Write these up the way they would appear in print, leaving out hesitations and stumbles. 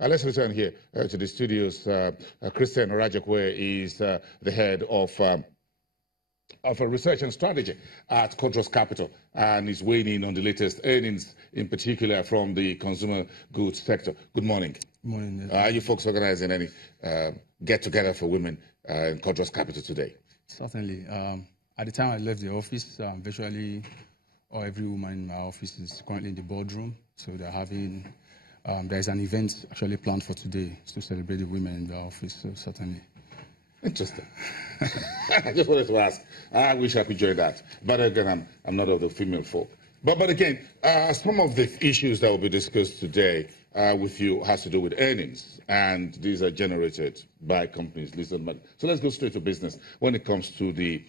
Let's return here to the studios. Christian Rajakwe is the head of a research and strategy at Cordros Capital, and is weighing in on the latest earnings, in particular from the consumer goods sector. Good morning. Good morning. Are you folks organizing any get-together for women in Cordros Capital today? Certainly. At the time I left the office, virtually every woman in my office is currently in the boardroom. So they're having, there's an event actually planned for today to celebrate the women in the office. So certainly. Interesting. I just wanted to ask. I wish I could join that. But again, I'm not of the female folk. But again, some of the issues that will be discussed today with you has to do with earnings. And these are generated by companies listed. So let's go straight to business when it comes to the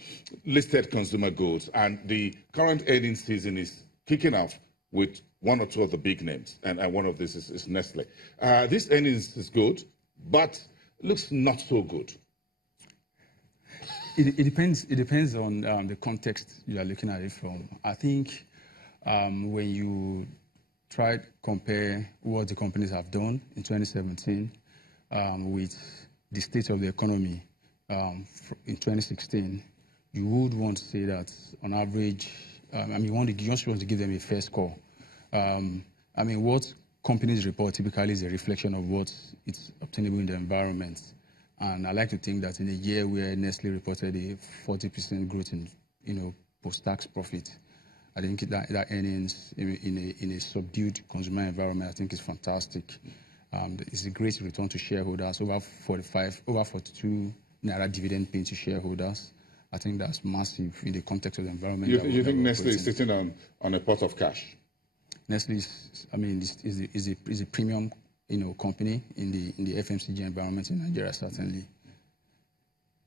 listed consumer goods. And the current earnings season is kicking off with one or two of the big names. And one of these is Nestle. This earnings is good, but looks not so good. It depends on the context you are looking at it from. I think when you try to compare what the companies have done in 2017 with the state of the economy in 2016, you would want to say that on average, you just want to give them a fair score. What companies report typically is a reflection of what is obtainable in the environment. And I like to think that in a year where Nestle reported a 40% growth in, post-tax profit, I think that earnings in a subdued consumer environment, I think is fantastic. It's a great return to shareholders, over 42 naira dividend paying to shareholders. I think that's massive in the context of the environment. You think Nestle is sitting on a pot of cash? Nestle is a premium company in the FMCG environment in Nigeria, certainly.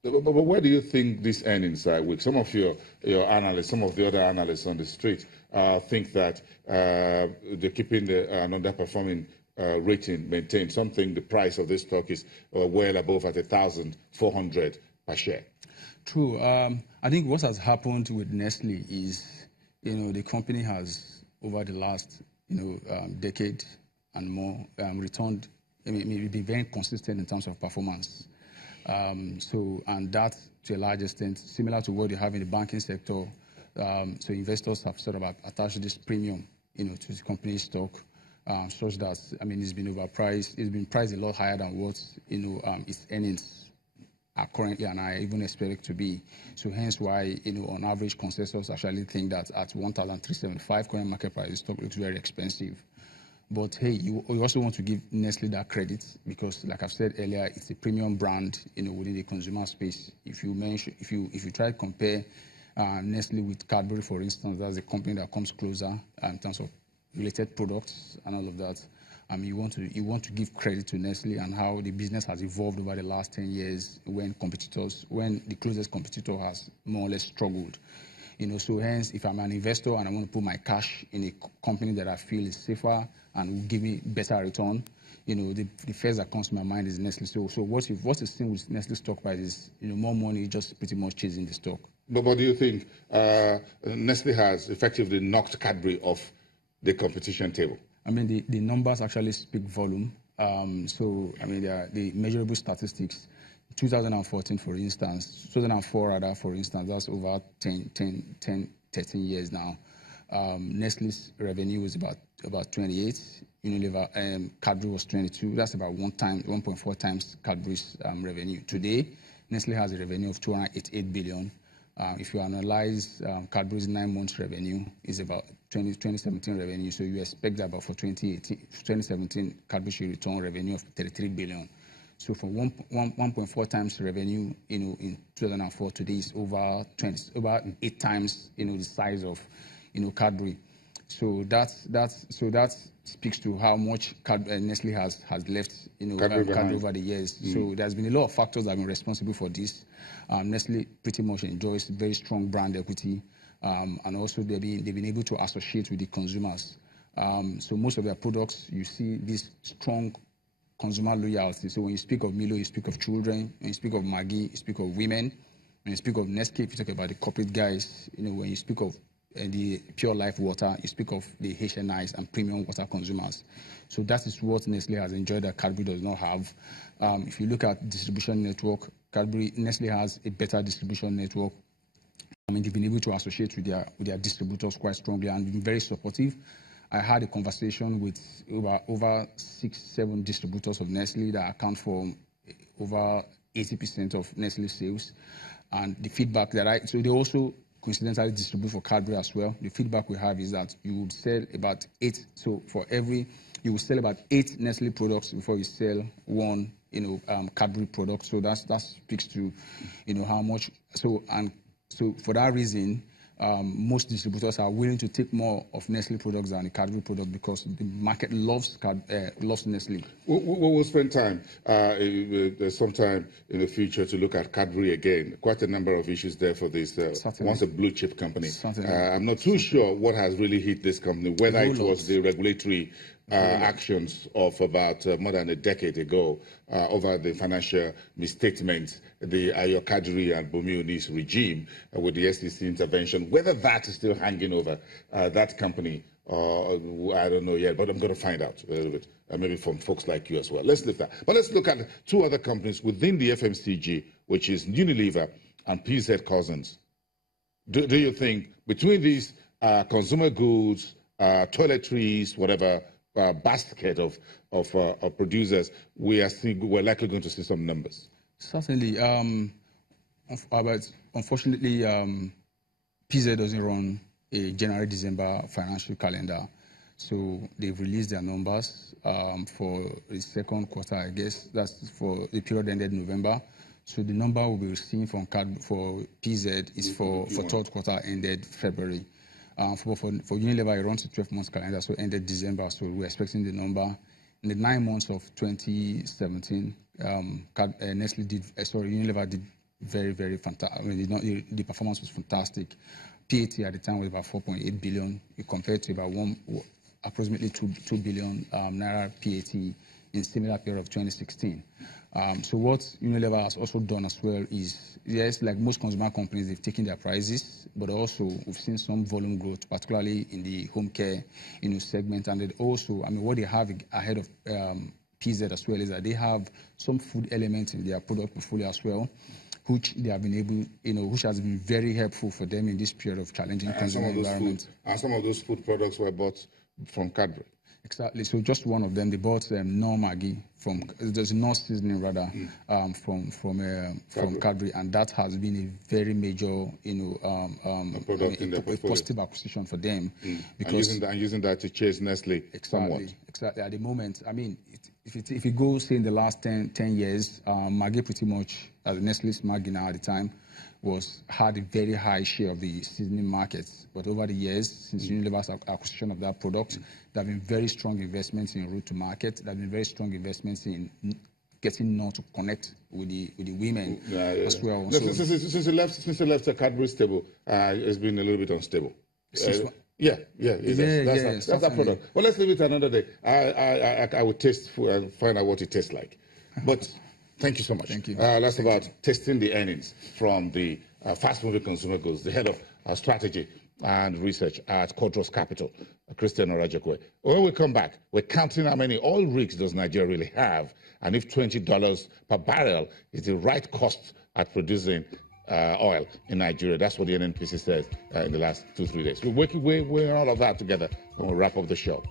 But where do you think these earnings are weak? Some of your analysts, some of the other analysts on the street think that they're keeping an underperforming rating maintained. Some think the price of this stock is well above at 1,400 per share. True. I think what has happened with Nestle is, the company has, over the last, decade and more, returned, we've been very consistent in terms of performance. And that, to a large extent, similar to what you have in the banking sector. So investors have sort of attached this premium, to the company's stock, such that, it's been overpriced. It's been priced a lot higher than what, its earnings are currently, and I even expect it to be. So hence why, on average, consensus actually think that at 1,375 current market price, the stock looks very expensive. But hey, you also want to give Nestle that credit because, like I've said earlier, it's a premium brand, within the consumer space. If you try to compare Nestle with Cadbury, for instance, that's a company that comes closer in terms of related products and all of that. You want to give credit to Nestle and how the business has evolved over the last 10 years when the closest competitor has more or less struggled. So hence, if I'm an investor and I want to put my cash in a company that I feel is safer and will give me better return, the first that comes to my mind is Nestle. So what's the thing with Nestle stock price is, more money just pretty much chasing the stock. But do you think Nestle has effectively knocked Cadbury off the competition table? The numbers actually speak volume. The measurable statistics. 2014, for instance, 2004 rather, for instance, that's over 13 years now. Nestle's revenue was about 28. Unilever, Cadbury was 22. That's about 1.4 times Cadbury's revenue. Today, Nestle has a revenue of 288 billion. If you analyze Cadbury's 9 months revenue, is about 2017 revenue. So you expect that about for 2017, Cadbury should return revenue of 33 billion. So from 1.4 times revenue, in 2004, today is over 8 times, the size of, Cadbury. So that speaks to how much Nestle has left, Cadbury over the years. So there's been a lot of factors that have been responsible for this. Nestle pretty much enjoys very strong brand equity, and also they've been able to associate with the consumers. So most of their products, you see this strong consumer loyalty. So when you speak of Milo, you speak of children. When you speak of Maggi, you speak of women. When you speak of Nescafe, you talk about the corporate guys. When you speak of the pure life water, you speak of the HNIs and premium water consumers. So that is what Nestle has enjoyed that Cadbury does not have. If you look at distribution network, Nestle has a better distribution network. I mean, they've been able to associate with their distributors quite strongly and been very supportive. I had a conversation with over 6-7 distributors of Nestle that account for over 80% of Nestle sales. And the feedback that so they also coincidentally distribute for Cadbury as well. The feedback we have is that you would sell about 8. So for you will sell about 8 Nestle products before you sell one, Cadbury product. So that speaks to, how much. So for that reason, most distributors are willing to take more of Nestle products than the Cadbury product because the market loves Nestle. We'll spend time, sometime in the future, to look at Cadbury again. Quite a number of issues there for this once a blue chip company. I'm not too sure what has really hit this company, whether it was the regulatory actions of about more than a decade ago over the financial misstatements, the Ayokadri and Bomioni's regime with the SEC intervention, whether that is still hanging over that company, I don't know yet, but I'm going to find out a little bit, maybe from folks like you as well. Let's leave that. But let's look at 2 other companies within the FMCG, which is Unilever and PZ Cousins. Do you think between these consumer goods, toiletries, whatever, basket of producers, we're likely going to see some numbers? Certainly. But unfortunately, PZ doesn't run a January-December financial calendar. So they've released their numbers for the second quarter, I guess. That's for the period ended November. So the number we'll be seeing for PZ is for third quarter ended February. For Unilever, it runs a 12-month calendar, so ended December. So we're expecting the number. In the 9 months of 2017, Unilever did very, very fantastic. I mean, the performance was fantastic. PAT at the time was about 4.8 billion, compared to about approximately 2 billion naira PAT in similar period of 2016. So what Unilever has also done as well is, yes, like most consumer companies, they've taken their prices, but also we've seen some volume growth, particularly in the home care, segment. And then also, I mean, what they have ahead of PZ as well is that they have some food elements in their product portfolio as well, which they have been able, which has been very helpful for them in this period of challenging consumer environment. And some of those food products were bought from Cadbury. Exactly. So just one of them, they bought Knorr Maggi there's Knorr seasoning rather from Cadbury, and that has been a very major, a positive acquisition for them. Because and using that to chase Nestle. Exactly. At the moment, I mean, if you go say in the last 10 years, Maggi pretty much, as Nestle's Maggi now at the time, had a very high share of the seasoning markets. But over the years, since Unilever's acquisition of that product, there have been very strong investments in route to market. There have been very strong investments in getting Knorr to connect with the women as well. No, since he left the Cadbury stable, it's been a little bit unstable. That's that product. Well, let's leave it another day. I will taste and find out what it tastes like. But thank you so much. Thank you. That's about testing the earnings from the fast-moving consumer goods, the head of strategy and research at Cordros Capital, Christian Orajekwe. When we come back, we're counting how many oil rigs does Nigeria really have, and if $20 per barrel is the right cost at producing oil in Nigeria. That's what the NNPC says in the last 2-3 days. We're working all of that together when we wrap up the show.